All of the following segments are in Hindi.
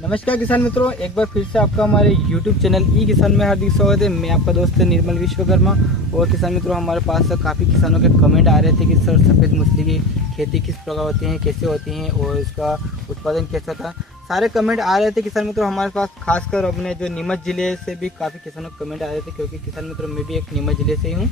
नमस्कार किसान मित्रों, एक बार फिर से आपका हमारे YouTube चैनल ई किसान में हार्दिक स्वागत है। मैं आपका दोस्त निर्मल विश्वकर्मा। और किसान मित्रों, हमारे पास काफ़ी किसानों के कमेंट आ रहे थे कि सर सफ़ेद मछली की खेती किस प्रकार होती है, कैसे होती हैं और इसका उत्पादन कैसा था। सारे कमेंट आ रहे थे किसान मित्रों हमारे पास। खासकर अपने जो नीमच ज़िले से भी काफ़ी किसानों के कमेंट आ रहे थे, क्योंकि किसान मित्रों मैं भी एक नीमच ज़िले से ही हूँ।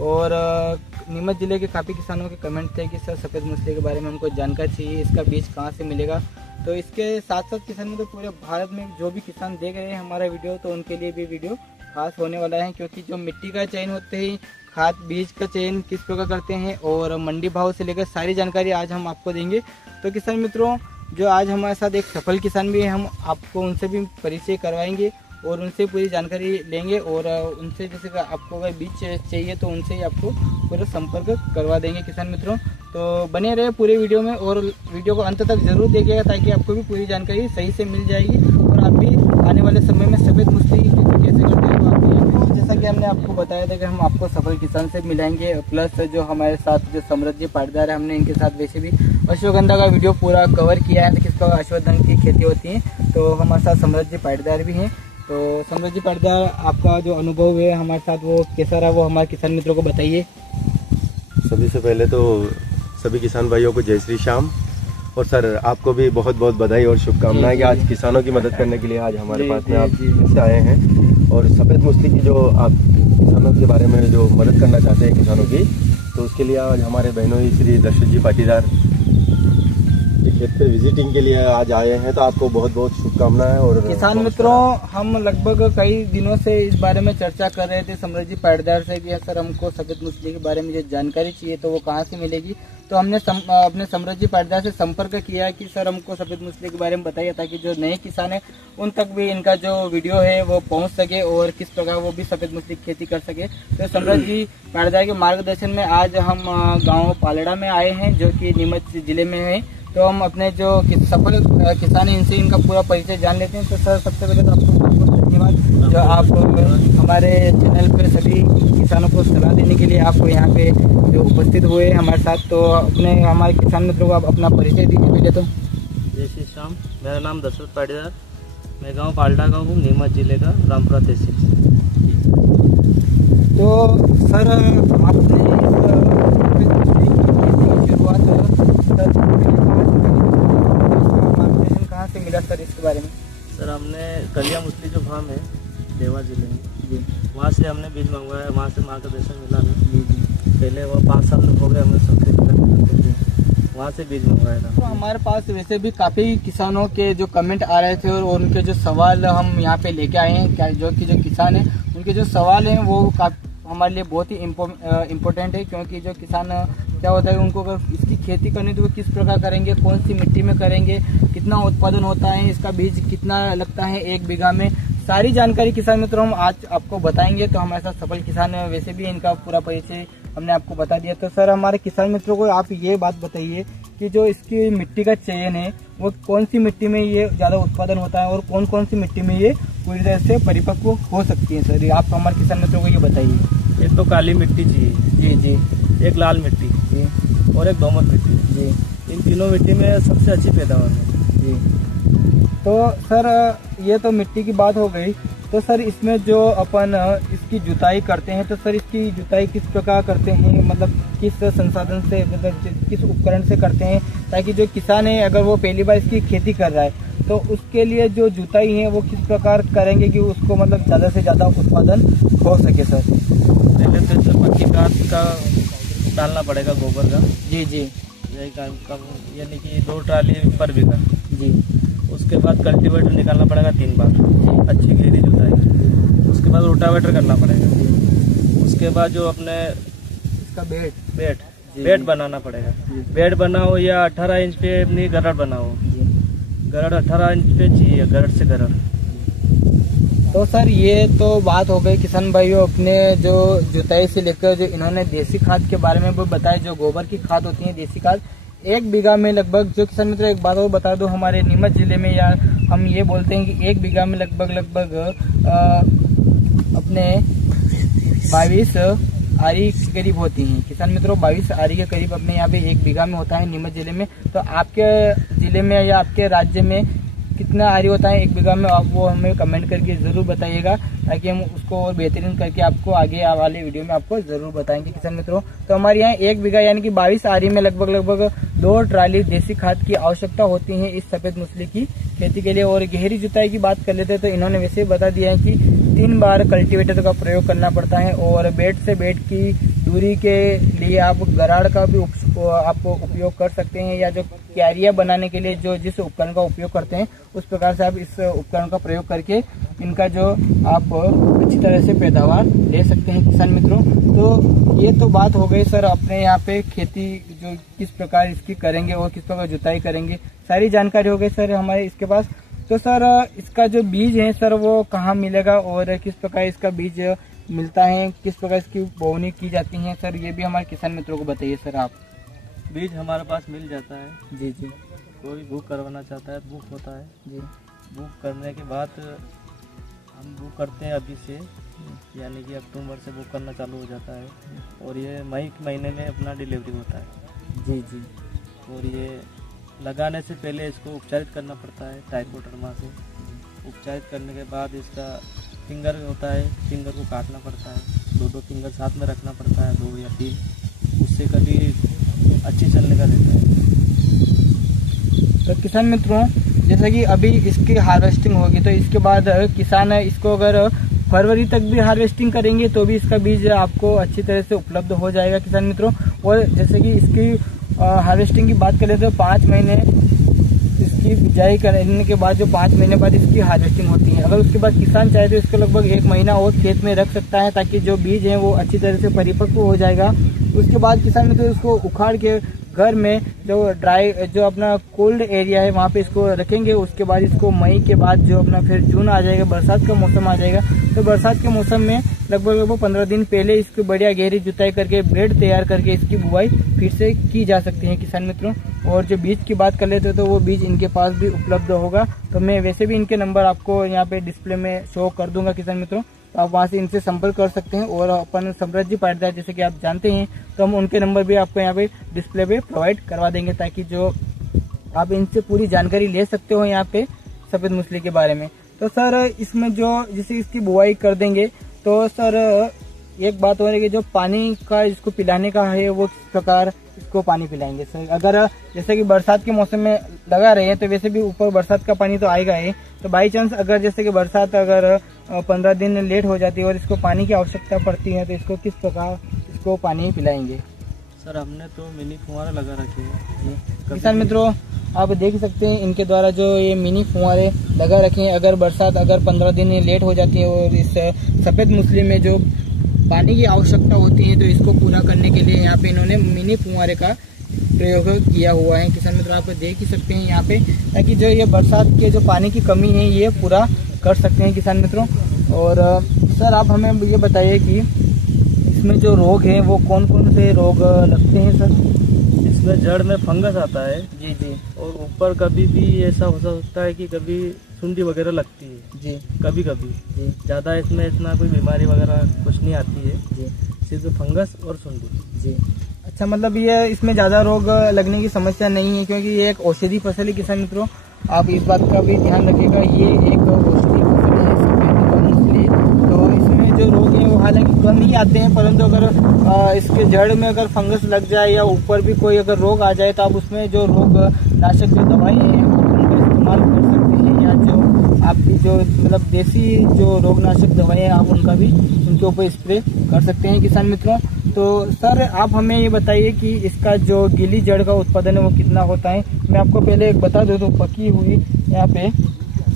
और नीमच ज़िले के काफ़ी किसानों के कमेंट थे कि सर सफ़ेद मछली के बारे में हमको जानकारी चाहिए, इसका बीज कहाँ से मिलेगा। तो इसके साथ साथ किसान मित्रों पूरे भारत में जो भी किसान देख रहे हैं हमारा वीडियो, तो उनके लिए भी वीडियो खास होने वाला है, क्योंकि जो मिट्टी का चयन होते ही खाद बीज का चयन किस प्रकार करते हैं और मंडी भाव से लेकर सारी जानकारी आज हम आपको देंगे। तो किसान मित्रों, जो आज हमारे साथ एक सफल किसान भी है, हम आपको उनसे भी परिचय करवाएंगे और उनसे पूरी जानकारी लेंगे। और उनसे जैसे आपको अगर बीज चाहिए तो उनसे ही आपको पूरा संपर्क करवा देंगे किसान मित्रों। तो बने रहे पूरे वीडियो में और वीडियो को अंत तक जरूर देखिएगा, ताकि आपको भी पूरी जानकारी सही से मिल जाएगी और आप भी आने वाले समय में सफ़ेद मछली की खेती कैसे करते हैं तो आप जैसा कि हमने आपको बताया था कि हम आपको सफल किसान से मिलाएंगे। प्लस जो हमारे साथ जो समृद्धि पाटीदार है, हमने इनके साथ वैसे भी अश्वगंधा का वीडियो पूरा कवर किया है, तो किस प्रकार अश्वगंधा की खेती होती है। तो हमारे साथ समृद्धि पाटीदार भी हैं। तो समृद्धि पाटीदार, आपका जो अनुभव है हमारे साथ वो कैसा रहा, वो हमारे किसान मित्रों को बताइए। सभी से पहले तो सभी किसान भाइयों को जय श्री श्याम। और सर आपको भी बहुत बहुत बधाई और शुभकामनाएं कि आज किसानों की मदद करने के लिए आज हमारे पास में आप से आए हैं। और सफ़ेद मछली की जो आप किसानों के बारे में जो मदद करना चाहते हैं किसानों की, तो उसके लिए आज हमारे बहनों श्री दर्शक जी पाटीदार खेत पे विजिटिंग के लिए आज आए हैं, तो आपको बहुत बहुत शुभकामनाएं। और किसान मित्रों, हम लगभग कई दिनों से इस बारे में चर्चा कर रहे थे समृद्धि पाटीदार से कि सर हमको सफ़ेद मछली के बारे में जो जानकारी चाहिए तो वो कहाँ से मिलेगी। तो हमने अपने समृद्धि पाटीदार से संपर्क किया कि सर हमको सफ़ेद मछली के बारे में बताइए, ताकि जो नए किसान हैं उन तक भी इनका जो वीडियो है वो पहुँच सके और किस प्रकार वो भी सफ़ेद मछली की खेती कर सके। तो समृद्धि पाटीदार के मार्गदर्शन में आज हम गाँव पालड़ा में आए हैं, जो कि नीमच जिले में है। तो हम अपने जो सफल किसान हैं इनसे इनका पूरा परिचय जान लेते हैं। तो सर सबसे पहले तो आपको बहुत बहुत धन्यवाद जो आप हमारे चैनल पे सभी किसानों को सलाह देने के लिए आप यहाँ पे जो उपस्थित हुए हमारे साथ। तो अपने हमारे किसान मित्रों को आप अपना परिचय दीजिए पहले तो। जय श्री श्याम, मेरा नाम दशरथ पाटीदार, मैं गाँव पालड़ा का हूँ, नीमच जिले का, रामपुरा तहसील से। तो सर आपने मार्गदर्शन कहाँ से मिला सर इसके बारे में? सर हमने कलिया मछली जो फार्म है देवा जिले में जी, वहाँ से हमने बीज मंगवाया, वहाँ से मार्गदर्शन मिला हमें। पहले वो 5 साल हो गए हमें सफेद करते थे, वहाँ से बीज मंगवाया था। तो हमारे पास वैसे भी काफ़ी किसानों के जो कमेंट आ रहे थे और उनके जो सवाल हम यहाँ पे लेके आए हैं, क्या जो किसान हैं उनके जो सवाल हैं वो हमारे लिए बहुत ही इम्पोर्टेंट है। क्योंकि जो किसान क्या होता है, उनको अगर इसकी खेती करनी तो वो किस प्रकार करेंगे, कौन सी मिट्टी में करेंगे, कितना उत्पादन होता है, इसका बीज कितना लगता है 1 बीघा में, सारी जानकारी किसान मित्रों हम आज आपको बताएंगे। तो हमारे साथ सफल किसान वैसे भी इनका पूरा परिचय हमने आपको बता दिया। तो सर हमारे किसान मित्रों को आप ये बात बताइए कि जो इसकी मिट्टी का चयन है वो कौन सी मिट्टी में ये ज़्यादा उत्पादन होता है और कौन कौन सी मिट्टी में ये पूरी तरह से परिपक्व हो सकती है। सर आप हमारे किसान मित्रों को ये बताइए। एक तो काली मिट्टी चाहिए जी जी, एक लाल मिट्टी जी और एक दोमट मिट्टी जी, इन तीनों मिट्टी में सबसे अच्छी पैदावार है जी। तो सर ये तो मिट्टी की बात हो गई। तो सर इसमें जो अपन इसकी जुताई करते हैं, तो सर इसकी जुताई किस प्रकार करते हैं, मतलब किस संसाधन से, मतलब किस उपकरण से करते हैं, ताकि जो किसान है अगर वो पहली बार इसकी खेती कर रहा है तो उसके लिए जो जुताई है वो किस प्रकार करेंगे कि उसको मतलब ज़्यादा से ज़्यादा उत्पादन हो सके। सर पहले तो इसे पक्की खाद का डालना पड़ेगा, गोबर का जी जी, यानी कि 2 ट्राली पर बीघा जी। उसके बाद कल्टीवेटर निकालना पड़ेगा 3 बार, अच्छी गहरी जुताई। उसके बाद रोटावेटर करना पड़ेगा। उसके बाद जो अपने इसका बेड बनाना पड़ेगा। बेड बनाओ या 18 इंच पे अपनी गरड़ बनाओ, गरड़ 18 इंच पे चाहिए, गरड़ से गरड़। तो सर ये तो बात हो गई किसान भाइयों अपने जो जुताई से लेकर जो इन्होंने देसी खाद के बारे में भी बताया, जो गोबर की खाद होती है देसी खाद 1 बीघा में लगभग, जो किसान मित्र एक बात और बता दो, हमारे नीमच जिले में या हम ये बोलते हैं कि 1 बीघा में लगभग अपने 22 आरी के करीब होती हैं किसान मित्रों। 22 आरी के करीब अपने यहाँ पे 1 बीघा में होता है नीमच जिले में। तो आपके जिले में या आपके राज्य में कितना आरी होता है 1 बीघा में, आप वो हमें कमेंट करके ज़रूर बताइएगा, ताकि हम उसको और बेहतरीन करके आपको आगे वाले वीडियो में आपको ज़रूर बताएंगे किसान मित्रों। तो हमारे यहाँ 1 बीघा यानी कि 22 आरी में लगभग 2 ट्राली देसी खाद की आवश्यकता होती है इस सफ़ेद मूसली की खेती के लिए। और गहरी जुताई की बात कर लेते हैं तो इन्होंने वैसे बता दिया है कि 3 बार कल्टीवेटर का प्रयोग करना पड़ता है, और बेड से बेड की दूरी के लिए आप गराड़ का भी आप उपयोग कर सकते हैं, या जो क्यारियां बनाने के लिए जो जिस उपकरण का उपयोग करते हैं उस प्रकार से आप इस उपकरण का प्रयोग करके इनका जो आप अच्छी तरह से पैदावार ले सकते हैं किसान मित्रों। तो ये तो बात हो गई सर अपने यहाँ पे खेती जो किस प्रकार इसकी करेंगे और किस प्रकार जुताई करेंगे, सारी जानकारी हो गई सर हमारे इसके पास। तो सर इसका जो बीज है सर वो कहाँ मिलेगा और किस प्रकार इसका बीज मिलता है, किस प्रकार इसकी बोवनी की जाती है सर, ये भी हमारे किसान मित्रों को बताइए सर आप। बीज हमारे पास मिल जाता है जी जी। कोई बुक करवाना चाहता है बुक होता है जी। बुक करने के बाद हम बुक करते हैं अभी से, यानी कि अक्टूबर से बुक करना चालू हो जाता है और ये मई के महीने में अपना डिलीवरी होता है। जी जी। और ये लगाने से पहले इसको उपचारित करना पड़ता है ट्राइकोडर्मा से। उपचारित करने के बाद इसका फिंगर होता है, फिंगर को काटना पड़ता है, 2 फिंगर साथ में रखना पड़ता है, 2 या 3, उससे कभी अच्छी चलने का रहता है। तो किसान मित्रों जैसा कि अभी इसकी हार्वेस्टिंग होगी तो इसके बाद किसान इसको अगर फरवरी तक भी हार्वेस्टिंग करेंगे तो भी इसका बीज आपको अच्छी तरह से उपलब्ध हो जाएगा किसान मित्रों। और जैसे कि इसकी हार्वेस्टिंग की बात करें तो 5 महीने इसकी बिजाई करने के बाद जो 5 महीने बाद इसकी हार्वेस्टिंग होती है। अगर उसके बाद किसान चाहे तो इसको लगभग 1 महीना और खेत में रख सकता है, ताकि जो बीज है वो अच्छी तरह से परिपक्व हो जाएगा। उसके बाद किसान मित्र इसको उखाड़ के घर में जो ड्राई जो अपना कोल्ड एरिया है वहाँ पे इसको रखेंगे। उसके बाद इसको मई के बाद जो अपना फिर जून आ जाएगा, बरसात का मौसम आ जाएगा, तो बरसात के मौसम में लगभग 15 दिन पहले इसकी बढ़िया गहरी जुताई करके बेड तैयार करके इसकी बुआई फिर से की जा सकती है किसान मित्रों। और जो बीज की बात कर लेते हैं तो वो बीज इनके पास भी उपलब्ध होगा। तो मैं वैसे भी इनके नंबर आपको यहाँ पे डिस्प्ले में शो कर दूंगा किसान मित्रों, तो आप वहाँ से इनसे संपर्क कर सकते हैं। और अपन समृद्धि पाटीदार जैसे कि आप जानते हैं तो हम उनके नंबर भी आपको यहाँ पे डिस्प्ले पे प्रोवाइड करवा देंगे, ताकि जो आप इनसे पूरी जानकारी ले सकते हो यहाँ पे सफेद मूसली के बारे में। तो सर इसमें जो जैसे इसकी बुआई कर देंगे तो सर एक बात हो रही है कि जो पानी का इसको पिलाने का है वो किस प्रकार इसको पानी पिलाएंगे सर। अगर जैसे कि बरसात के मौसम में लगा रहे हैं तो वैसे भी ऊपर बरसात का पानी तो आएगा ही, तो बाई चांस अगर जैसे कि बरसात अगर 15 दिन लेट हो जाती है और इसको पानी की आवश्यकता पड़ती है तो इसको किस प्रकार इसको पानी पिलाएंगे सर? हमने तो मिनी फुहारे लगा रखे हैं। किसान मित्रों आप देख सकते हैं इनके द्वारा जो ये मिनी फुहारे लगा रखे हैं। अगर बरसात अगर 15 दिन लेट हो जाती है और इस सफेद मूसली में जो पानी की आवश्यकता होती है तो इसको पूरा करने के लिए यहाँ पे इन्होंने मिनी फुहारे का प्रयोग किया हुआ है किसान मित्रों, आप देख ही सकते हैं यहाँ पे, ताकि जो ये बरसात के जो पानी की कमी है ये पूरा कर सकते हैं किसान मित्रों। और सर आप हमें ये बताइए कि इसमें जो रोग है वो कौन कौन से रोग लगते हैं सर? इसमें जड़ में फंगस आता है जी जी, और ऊपर कभी भी ऐसा हो सकता है कि कभी सुंडी वगैरह लगती है जी कभी कभी जी ज़्यादा इसमें इतना कोई बीमारी वगैरह कुछ नहीं आती है जी, सिर्फ फंगस और सुंडी जी। अच्छा, मतलब ये इसमें ज़्यादा रोग लगने की समस्या नहीं है क्योंकि ये एक औषधि फसल है किसान मित्रों, आप इस बात का भी ध्यान रखिएगा। ये एक औषधि फसल है सफेद मूसली, तो इसमें जो रोग है वो हालांकि कम ही आते हैं, परंतु अगर इसके जड़ में अगर फंगस लग जाए या ऊपर भी कोई अगर रोग आ जाए तो आप उसमें जो रोग नाशक जो दवाई है उनका इस्तेमाल कर सकते हैं, या जो आपकी जो मतलब देसी जो रोगनाशक दवाइयाँ आप उनका भी उनके ऊपर स्प्रे कर सकते हैं किसान मित्रों। तो सर आप हमें ये बताइए कि इसका जो गीली जड़ का उत्पादन है वो कितना होता है? मैं आपको पहले एक बता दूं तो पकी हुई यहाँ पे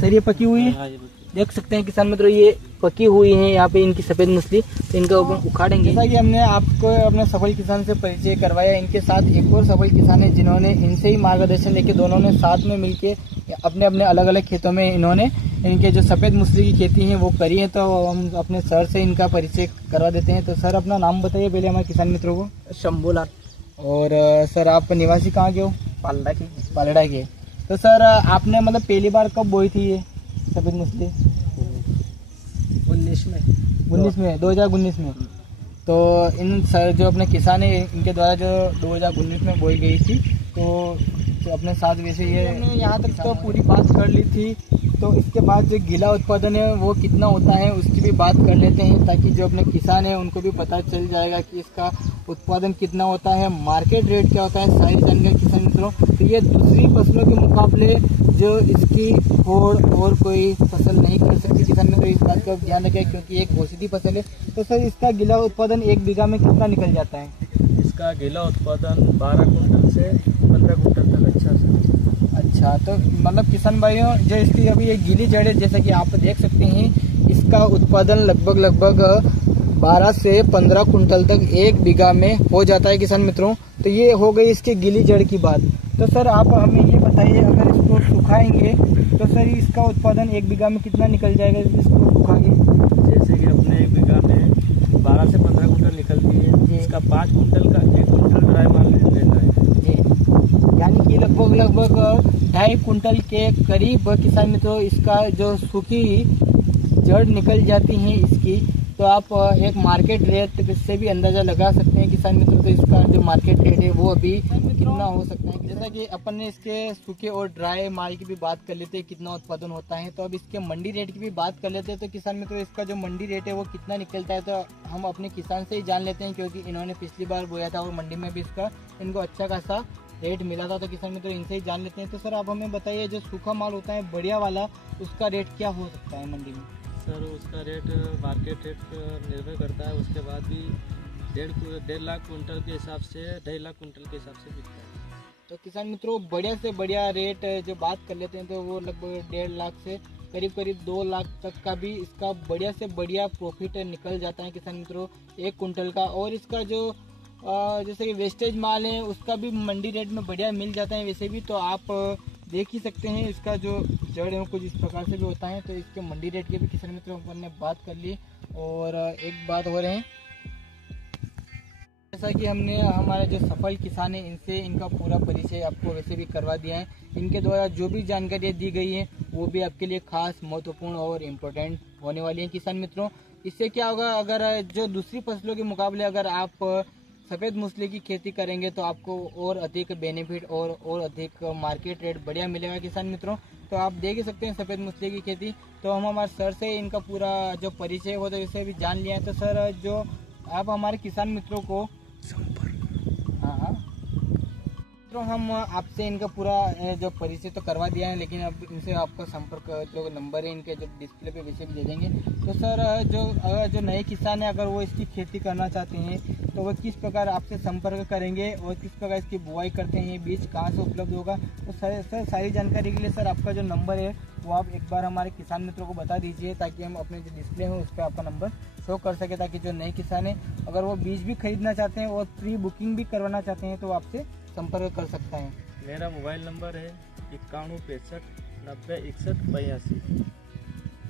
सर ये पकी हुई है, देख सकते हैं किसान मित्रों, ये पकी हुई है यहाँ पे इनकी सफेद मूसली, तो इनका उखाड़ेंगे। जैसा कि हमने आपको अपने सफल किसान से परिचय करवाया, इनके साथ एक और सफल किसान है जिन्होंने इनसे ही मार्गदर्शन लेके दोनों ने साथ में मिलके अपने अपने अलग अलग खेतों में इन्होंने इनके जो सफेद मूसली की खेती है वो करी है। तो हम अपने सर से इनका परिचय करवा देते हैं। तो सर अपना नाम बताइए पहले हमारे किसान मित्रों को। शंभूलाल। और सर आप निवासी कहाँ के हो? पालड़ा के। तो सर आपने मतलब पहली बार कब बोई थी ये सफेद मूसली? 19 में 2019 में। तो इन सर जो अपने किसान है इनके द्वारा जो 2019 में बोई गई थी, तो तो अपने साथ वैसे ये हमने यहाँ तक तो पूरी बात कर ली थी। तो इसके बाद जो गीला उत्पादन है वो कितना होता है उसकी भी बात कर लेते हैं, ताकि जो अपने किसान है उनको भी पता चल जाएगा कि इसका उत्पादन कितना होता है, मार्केट रेट क्या होता है, सारी जानकारी किसान मित्रों। तो ये दूसरी फसलों के मुकाबले जो इसकी होड़ और कोई फसल नहीं कर सकती किसान मित्रों, इस बात का ध्यान रखें क्योंकि एक औषधि फसल है। तो सर इसका गीला उत्पादन 1 बीघा में कितना निकल जाता है? इसका गीला उत्पादन 12 कुंटल से 15 कुंटल तक अच्छा से। अच्छा, तो मतलब किसान भाइयों जो इसकी अभी ये गीली जड़ है जैसा कि आप देख सकते हैं, इसका उत्पादन लगभग 12 से 15 कुंटल तक 1 बीघा में हो जाता है किसान मित्रों। तो ये हो गई इसकी गीली जड़ की बात। तो सर आप हमें ये बताइए, अगर इसको सुखाएंगे तो सर इसका उत्पादन 1 बीघा में कितना निकल जाएगा इसको सुखाएंगे? जैसे कि अपने 1 बीघा में 12 से 15 कुंटल निकलती है, इसका 5 कुंटल का 1 कुंटल ड्राई माल लेता है जी, यानी कि लगभग 2.5 कुंटल के करीब किसान मित्रों इसका जो सूखी जड़ निकल जाती है इसकी। तो आप एक मार्केट रेट से भी अंदाजा लगा सकते हैं किसान मित्रों। तो इसका जो मार्केट रेट है वो अभी कितना हो सकता है? जैसा कि अपन ने इसके सूखे और ड्राई माल की भी बात कर लेते हैं कितना उत्पादन होता है, तो अब इसके मंडी रेट की भी बात कर लेते हैं। तो किसान मित्रों इसका जो मंडी रेट है वो कितना निकलता है तो हम अपने किसान से ही जान लेते हैं, क्योंकि इन्होंने पिछली बार बोया था और मंडी में भी इसका इनको अच्छा खासा रेट मिला था। तो किसान मित्रों इनसे ही जान लेते हैं। तो सर आप हमें बताइए, जो सूखा माल होता है बढ़िया वाला, उसका रेट क्या हो सकता है मंडी में? सर उसका रेट मार्केट रेट पर निर्भर करता है, उसके बाद भी 1.5 लाख कुंटल के हिसाब से 2.5 लाख कुंटल के हिसाब से बिकता है। तो किसान मित्रों बढ़िया से बढ़िया रेट जो बात कर लेते हैं तो वो लगभग 1.5 लाख से करीब 2 लाख तक का भी इसका बढ़िया से बढ़िया प्रॉफिट निकल जाता है किसान मित्रों 1 कुंटल का। और इसका जो जैसे कि वेस्टेज माल है उसका भी मंडी रेट में बढ़िया मिल जाता है वैसे भी। तो आप देख ही सकते हैं इसका जो जड़ है कुछ इस प्रकार से भी होता है। तो इसके मंडी रेट की भी किसान मित्रों अपन ने बात कर ली। और एक बात हो रहे हैं, जैसा कि हमने हमारे जो सफल किसान है इनसे इनका पूरा परिचय आपको वैसे भी करवा दिया है। इनके द्वारा जो भी जानकारियाँ दी गई हैं वो भी आपके लिए खास महत्वपूर्ण और इम्पोर्टेंट होने वाली हैं किसान मित्रों। इससे क्या होगा, अगर जो दूसरी फसलों के मुकाबले अगर आप सफ़ेद मूंगफली की खेती करेंगे तो आपको और अधिक बेनिफिट और अधिक मार्केट रेट बढ़िया मिलेगा किसान मित्रों। तो आप देख ही सकते हैं सफ़ेद मूंगफली की खेती। तो हम हमारे सर से इनका पूरा जो परिचय हो तो इसे भी जान लिया है। तो सर जो आप हमारे किसान मित्रों को हाँ तो हम आपसे इनका पूरा जो परिचय तो करवा दिया है, लेकिन अब इनसे आपका संपर्क जो नंबर है इनके जो डिस्प्ले पे वैसे भी दे देंगे। तो सर जो नए किसान है अगर वो इसकी खेती करना चाहते हैं तो वो किस प्रकार आपसे संपर्क करेंगे और किस प्रकार इसकी बुआई करते हैं, बीज कहाँ से उपलब्ध होगा? तो सर सारी जानकारी के लिए सर आपका जो नंबर है वो आप एक बार हमारे किसान मित्रों को बता दीजिए, ताकि हम अपने जो डिस्प्ले है उस पर आपका नंबर शो कर सके, ताकि जो नए किसान है अगर वो बीज भी खरीदना चाहते हैं और प्री बुकिंग भी करवाना चाहते हैं तो आपसे संपर्क कर सकता है। मेरा मोबाइल नंबर है 91 65 90 61 82।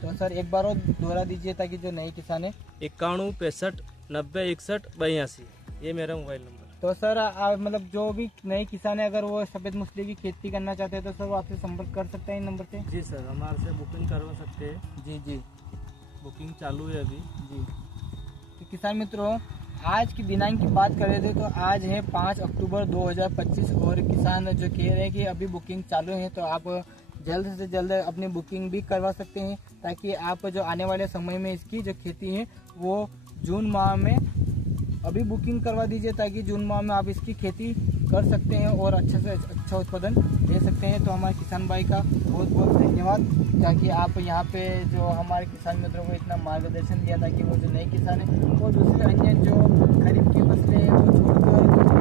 तो सर एक बार और दोहरा दीजिए ताकि जो नए किसान है। 91 65 90 61 82, ये मेरा मोबाइल नंबर। तो सर आप मतलब जो भी नए किसान है अगर वो सफ़ेद मूंगफली की खेती करना चाहते हैं तो सर वो आपसे संपर्क कर सकते हैं इन नंबर से? जी सर, हमारे से बुकिंग करवा सकते हैं। जी बुकिंग चालू है अभी जी। तो किसान मित्रों आज की दिनांक की बात कर रहे थे तो आज है 5 अक्टूबर 2025 और किसान जो कह रहे हैं कि अभी बुकिंग चालू है। तो आप जल्द से जल्द अपनी बुकिंग भी करवा सकते हैं, ताकि आप जो आने वाले समय में इसकी जो खेती है वो जून माह में अभी बुकिंग करवा दीजिए, ताकि जून माह में आप इसकी खेती कर सकते हैं और अच्छे से अच्छा उत्पादन दे सकते हैं। तो हमारे किसान भाई का बहुत बहुत धन्यवाद, ताकि आप यहाँ पे जो हमारे किसान मित्रों को इतना मार्गदर्शन दिया, ताकि वो जो नए किसान हैं और दूसरे अन्य जो खरीफ की फसलें हैं वो छोड़कर